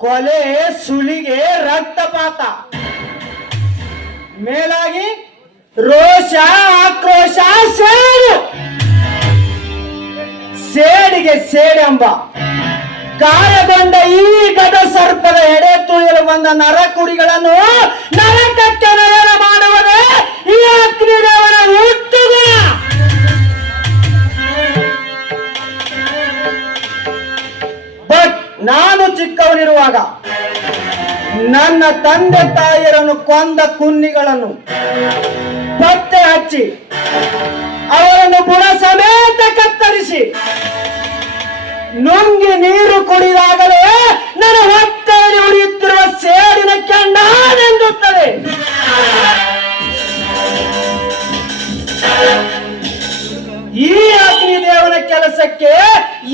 ಕೊಲೆ, ಸುಲಿಗೆ, ರಕ್ತಪಾತ. ಮೇಲಾಗಿ ರೋಷ, ಆಕ್ರೋಶ, ಸೇಡು. ಸೇಡಿಗೆ ಸೇಡೆಂಬ ಗಾಯಗೊಂಡ ಈ ಗದ ಸರ್ಪದ ಎಡೆ ತುಳಿಯಲು ಬಂದ ನರಕುರಿಗಳನ್ನು ನರಕಕ್ಕೆ ನಯನ ಮಾಡುವುದೇ ಈ ಅಗ್ನಿದೇವನ ಹುಟ್ಟುಗುಣ ಬಟ್ ನಾನು ಚಿಕ್ಕವನಿರುವಾಗ ನನ್ನ ತಂದೆ ತಾಯಿಯರನ್ನು ಕೊಂದ ಕುನ್ನಿಗಳನ್ನು ಪತ್ತೆ ಹಚ್ಚಿ ಅವರನ್ನು ಬುಡ ಸಮೇತ ಕತ್ತರಿಸಿ ನುಂಗಿ ನೀರು ಕುಡಿದಾಗಲೇ ನನ್ನ ಹೊಟ್ಟೆಯಲ್ಲಿ ಉಳಿಯುತ್ತಿರುವ ಸೇಡಿನ ಕೆಂಡಾನೆಂದುತ್ತದೆ. ಈ ಅಗ್ನಿದೇವನ ಕೆಲಸಕ್ಕೆ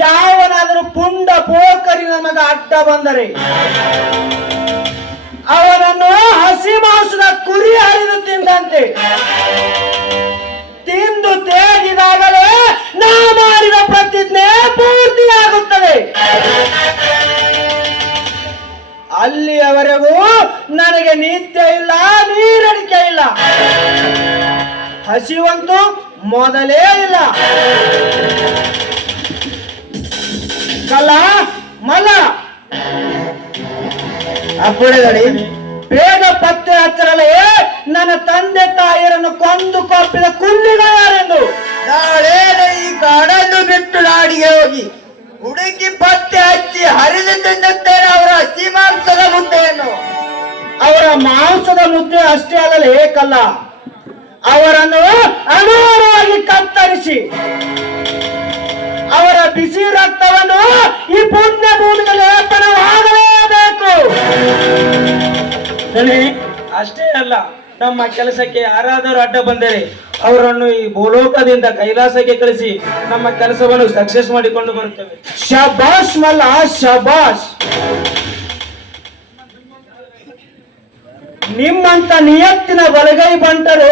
ಯಾವನಾದರೂ ಪುಂಡ ಪೋಕರಿ ನಮಗ ಅಡ್ಡ ಬಂದರೆ. ಅವನನ್ನು ಹಸಿ ಮಾಂಸದ ಕುರಿ ಹರಿದು ತಿಂದಂತೆ. ತಿಂದು ತೇಗಿದಾಗಲೇ ನಾ ಮಾಡಿದ ಪ್ರತಿಜ್ಞೆ ಪೂರ್ತಿಯಾಗುತ್ತದೆ. ಅಲ್ಲಿಯವರೆಗೂ ನನಗೆ ನಿತ್ಯ ಇಲ್ಲ, ನೀರಡಿಕೆ ಇಲ್ಲ. ಹಸಿವಂತೂ ಮೊದಲೇ ಇಲ್ಲ. ಕಲ್ಲ ಅಪ್ಪಳಿದಡಿ ಬೇಗ ಪತ್ತೆ ಹಚ್ಚರಲ್ಲೇ ನನ್ನ ತಂದೆ ತಾಯಿಯರನ್ನು ಕೊಂದು ಕೊಪ್ಪಿದ ಕುಲ್ಲಿನ ಯಾರೆಂದು? ನಾಳೆ ಈ ಕಾಡನ್ನು ಬಿಟ್ಟು ನಾಡಿಗೆ ಹೋಗಿ ಹುಡುಕಿ ಪತ್ತೆ ಹಚ್ಚಿ ಹರಿದು ತಿನ್ನುತ್ತೇನೆ ಅವರ ಸೀಮಾಂಸದ ಮುದ್ದೆಯನ್ನು. ಅವರ ಮಾಂಸದ ಮುದ್ದೆ ಅಷ್ಟೇ ಅಲ್ಲಲೇ ಏಕಲ್ಲ. ಅವರನ್ನು ಅನೂರವಾಗಿ ಕತ್ತರಿಸಿ. ಅವರ ಬಿಸಿ ರಕ್ತವನ್ನು ಈ ಪುಣ್ಯ ಭೂಮಿಯಲ್ಲಿ ಲೇಪನವಾಗಲೇಬೇಕು ಅಷ್ಟೇ ಅಲ್ಲ, ನಮ್ಮ ಕೆಲಸಕ್ಕೆ ಯಾರಾದರೂ ಅಡ್ಡ ಬಂದರೆ ಅವರನ್ನು ಈ ಭೂಲೋಕದಿಂದ ಕೈಲಾಸಕ್ಕೆ ಕಳಿಸಿ ನಮ್ಮ ಕೆಲಸವನ್ನು ಸಕ್ಸಸ್ ಮಾಡಿಕೊಂಡು ಬರುತ್ತೇವೆ. ಶಬಾಷ್ ಮಲ್ಲ, ಶಬಾಷ್. ನಿಮ್ಮಂತ ನಿಯತ್ತಿನ ಬಲಗೈ ಬಂಟರು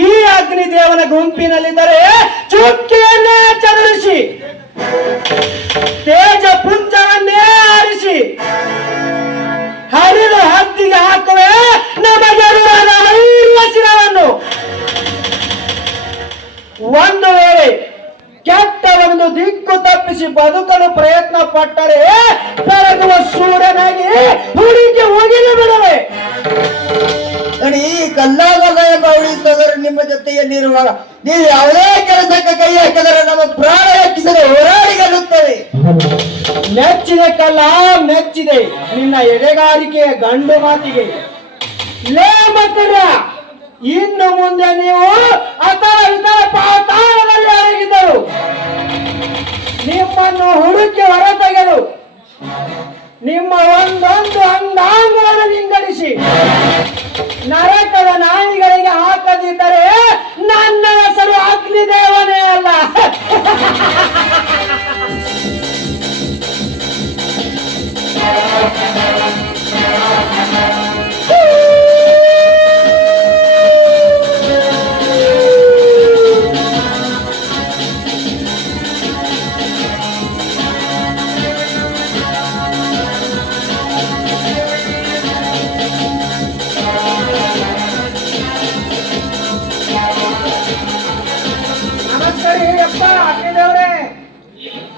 ಈ ಅಗ್ನಿ ದೇವನ ಗುಂಪಿನಲ್ಲಿದ್ದರೆ ಚುಕ್ಕಿಯನ್ನೇ ಚದುರಿಸಿ ಮೆಚ್ಚಿದೆ ಕಲ್ಲ ಮೆಚ್ಚಿದೆ ನಿನ್ನ ಎಡೆಗಾರಿಕೆ ಗಂಡು ಮಾತಿಗೆ. ಲೇ ಮಕ್ಕಳ, ಇನ್ನು ಮುಂದೆ ನೀವು ಅತರ ಇತರ ಪಾತಾಳದಲ್ಲಿ ಅಡಗಿದ್ದರು. ನಿಮ್ಮನ್ನು ಹುಡುಕಿ ಹೊರತೆಗೆದು ನಿಮ್ಮ ಒಂದೊಂದು ಅಂಗಾಂಗವನ್ನು ವಿಂಗಡಿಸಿ. ನರಕದ ನಾಯಿಗಳಿಗೆ ಹಾಕದಿದ್ದರೆ ನನ್ನ ಹೆಸರು ಅಗ್ನಿದೇವನೇ ಅಲ್ಲ.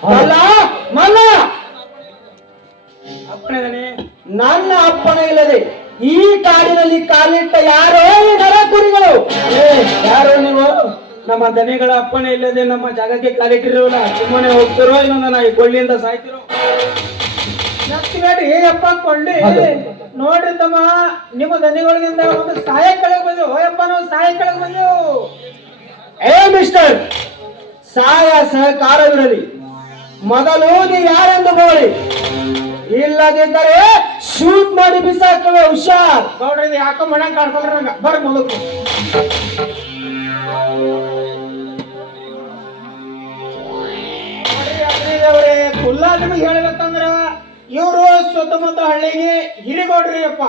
ಮಲ್ಲ ನನ್ನ ಅಪ್ಪಣೆ ಇಲ್ಲದೆ ಈ ಕಾಡಿನಲ್ಲಿ ಕಾಲಿಟ್ಟ ಯಾರೋ ನರ ಕುರಿಗಳು ಯಾರೋ ನೀವು? ನಮ್ಮ ದನಿಗಳ ಅಪ್ಪಣೆ ಇಲ್ಲದೆ ನಮ್ಮ ಜಾಗಕ್ಕೆ ಕಾಲಿಟ್ಟಿರೋಲ್ಲ ಸುಮ್ಮನೆ ಹೋಗ್ತಿರೋ ಇನ್ನೊಂದು ನಾ ಈ ಕೊಳ್ಳಿಯಿಂದ ಸಾಯ್ತಿರೋ? ನತ್ತಿಬೇಡಿ ಅಪ್ಪ ಕೊಳ್ಳಿ. ನೋಡ್ರಿ ತಮ್ಮ ನಿಮ್ಮ ದನಿಗಳಿಂದ ಒಂದು ಸಹಾಯ ಕೆಳಗೆ ಬಂದು ಹೋಯಪ್ಪ ನಾವು ಸಹಾಯ ಕೆಳಗೆ ಬಂದು ಏ ಮಿಸ್ಟರ್ ಸಹಾಯ ಸಹಕಾರವಿರಲಿ. ಮೊದಲು ನೀವು ಯಾರೆಂದು ಬೋಳಿ? ಇಲ್ಲದಿದ್ದರೆ ಶೂಟ್ ಮಾಡಿ ಬಿಸಾಕ್ತವೆ ಹುಷಾರ್. ನೋಡ್ರಿ ಇದು ಯಾಕೋ ಮಣ ಕಾಡ್ಕೊಂಡ್ರೆ ನಂಗ? ಮುಂದಕ್ಕೆ ನೋಡ್ರಿ ಅಗ್ನಿದೇವ್ರೆ ಕುಲ್ಲ ನಿಮಗೆ ಹೇಳ್ಬೇಕಂದ್ರ ಇವರು ಸುತ್ತಮುತ್ತ ಹಳ್ಳಿಗೆ ಹಿರಿಗೋಡ್ರಿ ಅಪ್ಪ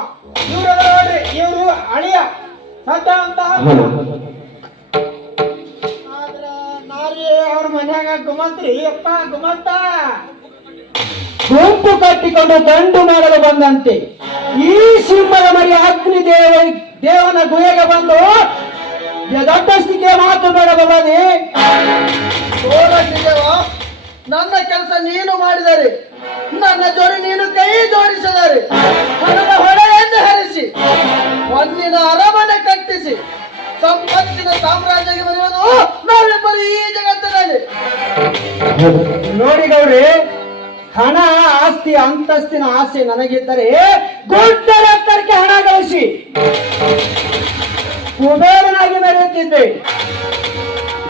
ಇವ್ರು ನೋಡ್ರಿ ಇವರು ಅಳಿಯ. ಸತ್ತ ಅಂತ. ಅವ್ರ ಮನ್ಯಾಗ ಗುಮಂತ್ರಿ ಅಪ್ಪ ಗುಮಂತ ಗುಂಪು ಕಟ್ಟಿಕೊಂಡು ದಂಡು ಮಾಡಲು ಬಂದಂತೆ. ಈ ಸಿಂಹದ ಮರಿ ಅಗ್ನಿ ದೇವ, ದೇವನ ಗುಹೆಗೆ ಬಂದು ದೊಡ್ಡಸ್ತಿಗೆ ಮಾತು ಸೋಲಕ್ಕಿದೆವ ನನ್ನ ಕೆಲಸ ನೀನು ಮಾಡಿದರೆ, ನನ್ನ ಜೋಡಿ ನೀನು ಕೈ ಜೋಡಿಸಿದರೆ ಹೊಡೆ ಎಂದು ಹರಿಸಿ ಒಂದಿನ ಅರಮನೆ ಕಟ್ಟಿಸಿ ಸಂಪತ್ತಿನ ಸಾಮ್ರಾಜ್ಯಕ್ಕೆ ಬರೆಯುವುದು ನಾವಿಬ್ಬರು ಈ ಜಗತ್ತಿನಲ್ಲಿ. ನೋಡಿ ಗೌರಿ, ಹಣ, ಆಸ್ತಿ, ಅಂತಸ್ತಿನ ಆಸೆ ನನಗಿದ್ದರೆ ಎತ್ತರಕ್ಕೆ ಹಣ ಗಳಿಸಿ ಕುಬೇರನಾಗಿ ಮೆರೆಯುತ್ತಿದ್ದೆ.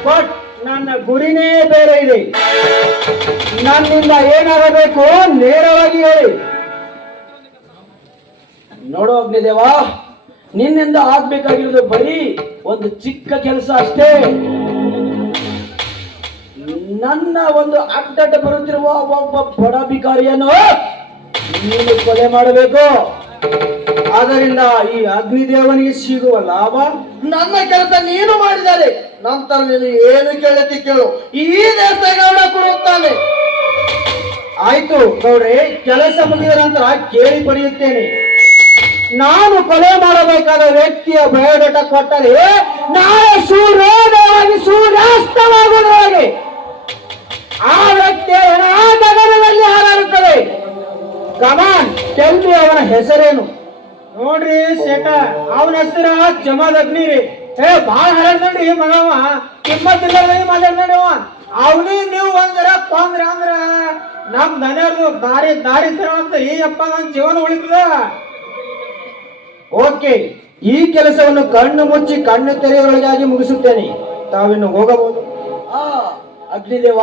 ಬಟ್ ನನ್ನ ಗುರಿನೇ ಬೇರೆ ಇದೆ. ನನ್ನಿಂದ ಏನಾಗಬೇಕು, ನೇರವಾಗಿ ಹೇಳಿ. ನೋಡೋ ಅಗ್ನಿದೇವ ನಿನ್ನಿಂದ ಆಗ್ಬೇಕಾಗಿರೋದು ಬರೀ ಒಂದು ಚಿಕ್ಕ ಕೆಲಸ ಅಷ್ಟೇ. ನನ್ನ ಒಂದು ಅಡ್ಡಡ್ಡ ಬರುತ್ತಿರುವ ಒಬ್ಬ ಬಡ ಬಿಕಾರಿಯನ್ನು ನೀನು ಕೊಲೆ ಮಾಡಬೇಕು. ಆದ್ದರಿಂದ ಈ ಅಗ್ನಿದೇವನಿಗೆ ಸಿಗುವ ಲಾಭ ನನ್ನ ಕೆಲಸ ನೀನು ಮಾಡಿದರೆ ನಂತರ ನೀನು ಏನು ಕೇಳುತ್ತಿ ಕೇಳು. ಈ ದೇಶಗೌಡ ಕೊಡುತ್ತಾನೆ. ಆಯ್ತು ಗೌಡ್ರೆ ಕೆಲಸ ಮುಗಿದ ನಂತರ ಕೇಳಿ ಪಡೆಯುತ್ತೇನೆ ನಾನು ಕೊಲೆ ಮಾಡಬೇಕಾದ ವ್ಯಕ್ತಿಯ ಬಯೋಡೇಟಾ ಕೊಟ್ಟರೆ ನಾಳೆ ಸೂರ್ಯೋದಯವಾಗಿ ಸೂರ್ಯಾಸ್ತವಾಗುವುದರೊಳಗೆ ಆ ವ್ಯಕ್ತಿಯ ಗಗನದಲ್ಲಿ ಹಾರಾಡುತ್ತದೆ. ಕಮಾನ್ ಕೆಲ್ವಿ ಅವನ ಹೆಸರೇನು? ನೋಡ್ರಿ ಶೇಟ ಅವನ ಹೆಸರ ಜಮದಗ್ನಿ ರೀ ಏ, ಬಾಳ ಹರಡ್ ನೋಡಿ ಮಗವ ಕಿಮ್ಮತ್ತಿಲ್ಲದಂಗೆ ಮಾತಾಡ್ ಅವನಿ ನೀವು ಒಂದರ ಕೊಂದ್ರ ಅಂದ್ರ ನಮ್ ದನಿಯರ್ದು ದಾರಿ ದಾರಿ ಸರ ಅಂತ ಈ ಅಪ್ಪ ನನ್ ಜೀವನ ಉಳಿತದ. ಓಕೆ ಈ ಕೆಲಸವನ್ನು ಕಣ್ಣು ಮುಚ್ಚಿ ಕಣ್ಣು ತೆರೆಯೊಳಗಾಗಿ ಮುಗಿಸುತ್ತೇನೆ. ತಾವಿನ್ನು ಹೋಗಬಹುದು. ಆ ಅಗ್ನಿದೇವ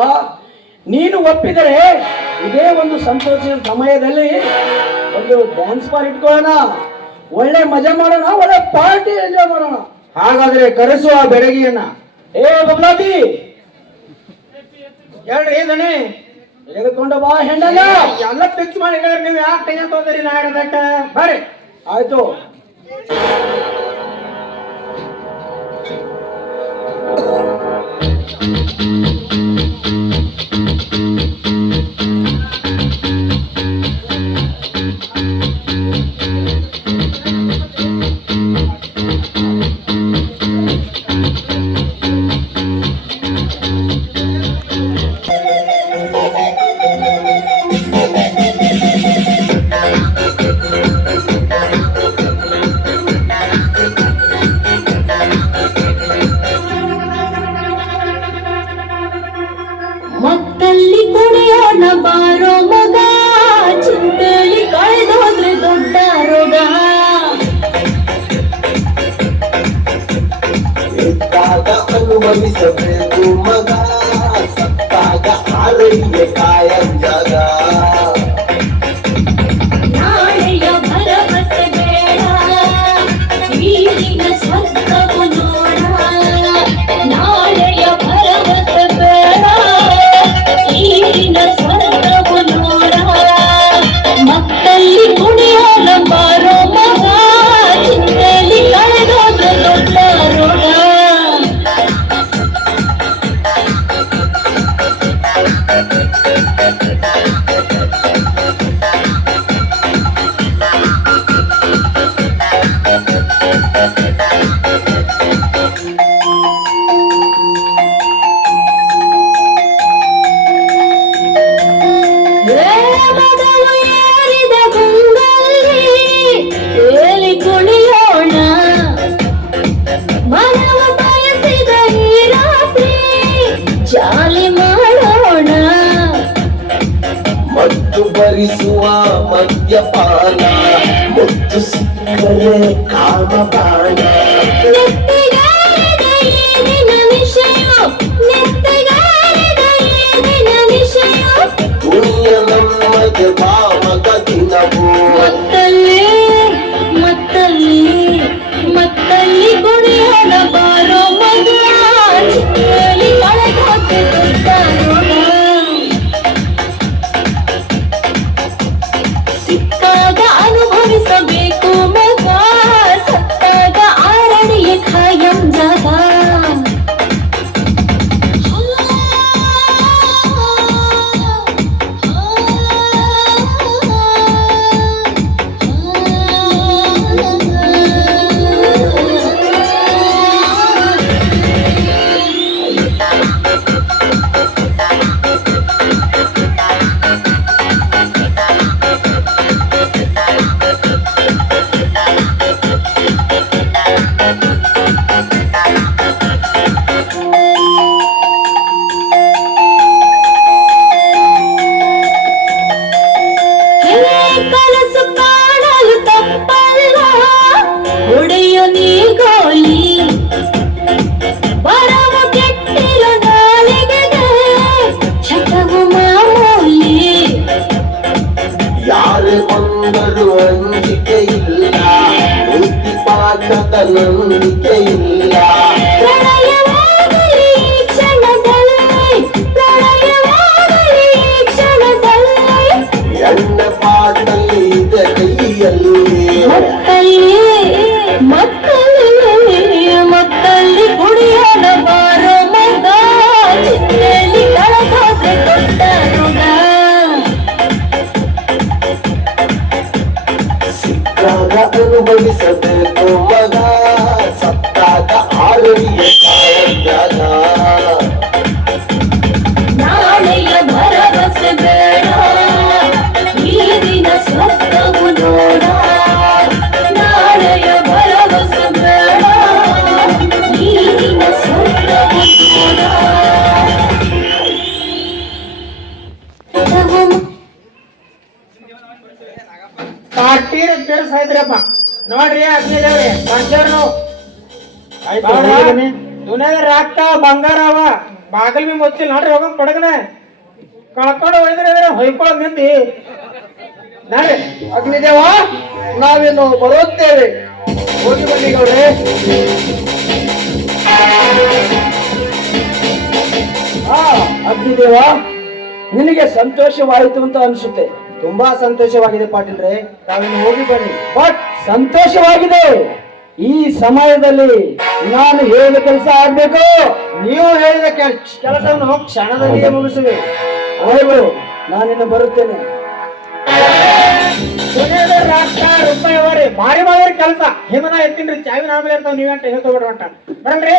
ನೀನು ಒಪ್ಪಿದರೆ ಇದೇ ಒಂದು ಸಂತೋಷದ ಸಮಯದಲ್ಲಿ ಒಂದು ಡ್ಯಾನ್ಸ್ ಬಾರ್ ಇಟ್ಕೊಳ್ಳೋಣ. ಒಳ್ಳೆ ಮಜಾ ಮಾಡೋಣ ಒಳ್ಳೆ ಪಾರ್ಟಿ ಎಂಜಾಯ್ ಮಾಡೋಣ. ಹಾಗಾದ್ರೆ ಕರೆಸುವ ಬೆಡಗಿಯನ್ನ. ಏ ಬಬ್ಲಾದಿ ಹೇಳ್ರಿ ದಣಿ ತೆಗೆದುಕೊಂಡು ಬಾ ಹೆಣ್ಣಲ್ಲ ಎಲ್ಲ ಫಿಕ್ಸ್ ಮಾಡಿ ನೀವು ಯಾಕೆ ತೆಗೆದು ತೊಂದ್ರಿ ನಾ ಹಿಡ್ದಕ್ಕ ಬರ್ರಿ. ಆಯ್ತು. Thank you. ಬಾರೋ ಮಗ ಚಿಂತೆಲಿ ಕಳೆದೋದ್ರೆ ದೊಡ್ಡ ರೋಗ ಇದ್ದಾಗ ಅನುಭವಿಸಬೇಕು ಮಗ ಸತ್ತಾಗ ಆರೈಕೆ ಕಾಯಂ ಜಾಗ ಪಾರ್ಟಿರ ಬಿರ್ಸಾಯ್ದ್ರಪ್ಪ ನೋಡ್ರಿ ಅಗ್ನಿದೇವ್ರಿ ಪಂಚರ್ನು ದುನಿಯಾದ ರಾಕ್ತ ಬಂಗಾರ ಅವ. ಬಾಗಲ್ ಬಿ ಮುಚ್ಚಿಲ್ಲ ನೋಡ್ರಿ ಹೋಗಂ ಪಡಗನೆ ಕಳ್ಕೊಂಡು ಹೋಯ್ದ್ರೆ ಹೊಯ್ಕೊಳ್ಳೋ ಮಂದಿ ನೋಡ್ರಿ ಅಗ್ನಿದೇವ ನಾವೇನು ಬರುತ್ತೇವೆ. ಹೋಗಿ ಬನ್ನಿ ಗೌಡ್ರೆ. ಆ, ಅಗ್ನಿದೇವ, ನಿನಗೆ ಸಂತೋಷವಾಯಿತು ಅಂತ ಅನಿಸುತ್ತೆ. ತುಂಬಾ ಸಂತೋಷವಾಗಿದೆ ಪಾಟೀಲ್ರೆ. ನಾವೇನು ಹೋಗಿ ಬನ್ನಿ. ಬಟ್ ಸಂತೋಷವಾಗಿದೆ. ಈ ಸಮಯದಲ್ಲಿ ನಾನು ಹೇಳಿದ ಕೆಲಸ ಆಗ್ಬೇಕು. ನೀವು ಹೇಳಿದ ಕೆಲ್- ಕೆಲಸವನ್ನು ಕ್ಷಣದಲ್ಲಿಯೇ ಮುಗಿಸುವೆ. ಆಯ್ತು ನಾನಿನ್ನು ಬರುತ್ತೇನೆ. ರಾಕ್ತ ರೂಪಾಯಿ ಅವರಿ ಭಾರಿ ಮಾಡಿ ಕೆಲಸ. ಹಿಮನ ಎತ್ತಿನ್ರಿ ಚಾವಿನ ಆಮೇಲೆ ಇರ್ತಾವ ನೀವಂಟ ಹೇಳ್ಕೊಬಿಡ್ರಿ ಒಟ್ಟ ಬರಲ್ರಿ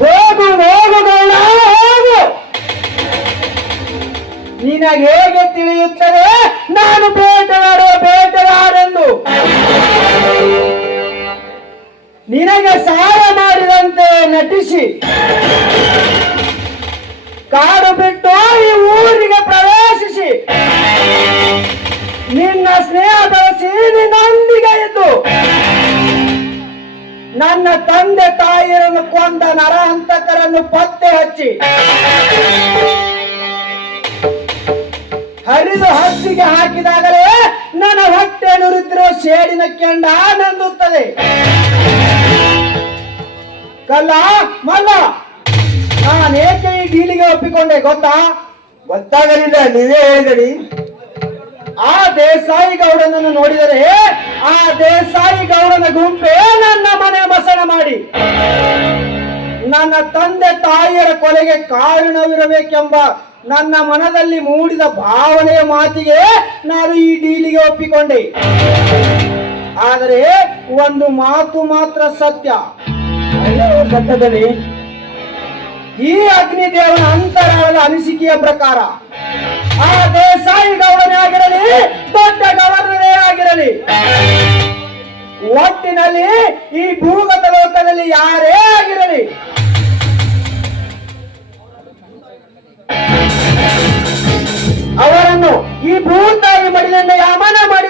ಹೋಗು ಹೋಗು, ಗೌಡ, ಹೋಗು. ನಿನಗೆ ಹೇಗೆ ತಿಳಿಯುತ್ತದೆ? ನಾನು ಬೇಟೆಗಾಡು ಬೇಟೆಗಾಡೆಂದು ನಿನಗೆ ಸಹಾಯ ಮಾಡಿದಂತೆ ನಟಿಸಿ. ಕಾಡು ಬಿಟ್ಟು ಈ ಊರಿಗೆ ಪ್ರವೇಶಿಸಿ. ನಿನ್ನ ಸ್ನೇಹ ಬಳಸಿ ನಿನ್ನೊಂದಿಗೆ ಇದ್ದು. ನನ್ನ ತಂದೆ ತಾಯಿಯನ್ನು ಕೊಂದ ನರಹಂತಕರನ್ನು ಪತ್ತೆ ಹಚ್ಚಿ. ಹರಿದು ಹತ್ತಿಗೆ ಹಾಕಿದಾಗಲೇ ನನ್ನ ಹೊಟ್ಟೆ ನುರಿತಿರೋ ಸೇಡಿನ ಕೆಂಡ ನಂದುತ್ತದೆ. ಕಲ್ಲ ಮಲ್ಲ. ನಾನು ಏಕೆ ಈ ಡೀಲಿಗೆ ಒಪ್ಪಿಕೊಂಡೆ ಗೊತ್ತಾ? ಗೊತ್ತಾಗಲಿಲ್ಲ, ನೀವೇ ಹೇಳಿದಡಿ ಆ ದೇಸಾಯಿ ಗೌಡನನ್ನು ನೋಡಿದರೆ, ಆ ದೇಸಾಯಿ ಗೌಡನ ಗುಂಪೇ ನನ್ನ ಮನೆ ಮಸಣ ಮಾಡಿ. ನನ್ನ ತಂದೆ ತಾಯಿಯರ ಕೊಲೆಗೆ ಕಾರಣವಿರಬೇಕೆಂಬ ನನ್ನ ಮನದಲ್ಲಿ ಮೂಡಿದ ಭಾವನೆಯ ಮಾತಿಗೆ ನಾನು ಈ ಡೀಲಿಗೆ ಒಪ್ಪಿಕೊಂಡೆ. ಆದರೆ ಒಂದು ಮಾತು ಮಾತ್ರ ಸತ್ಯ. ಸತ್ಯದಲ್ಲಿ ಈ ಅಗ್ನಿ ಅಗ್ನಿದೇವನ ಅಂತರಾಳದ ಅನಿಸಿಕೆಯ ಪ್ರಕಾರ. ಆ ದೇಸಾಯಿ ಗೌಡನೇ ಆಗಿರಲಿ, ದೊಡ್ಡ ಗವರ್ನರೇ ಆಗಿರಲಿ. ಒಟ್ಟಿನಲ್ಲಿ ಈ ಭೂಗತ ಲೋಕದಲ್ಲಿ ಯಾರೇ ಆಗಿರಲಿ. ಅವರನ್ನು ಈ ಭೂತಾಯಿ ಮಡಿಲಿಂದ ಯಮನ ಮಡಿಲಿಗೆ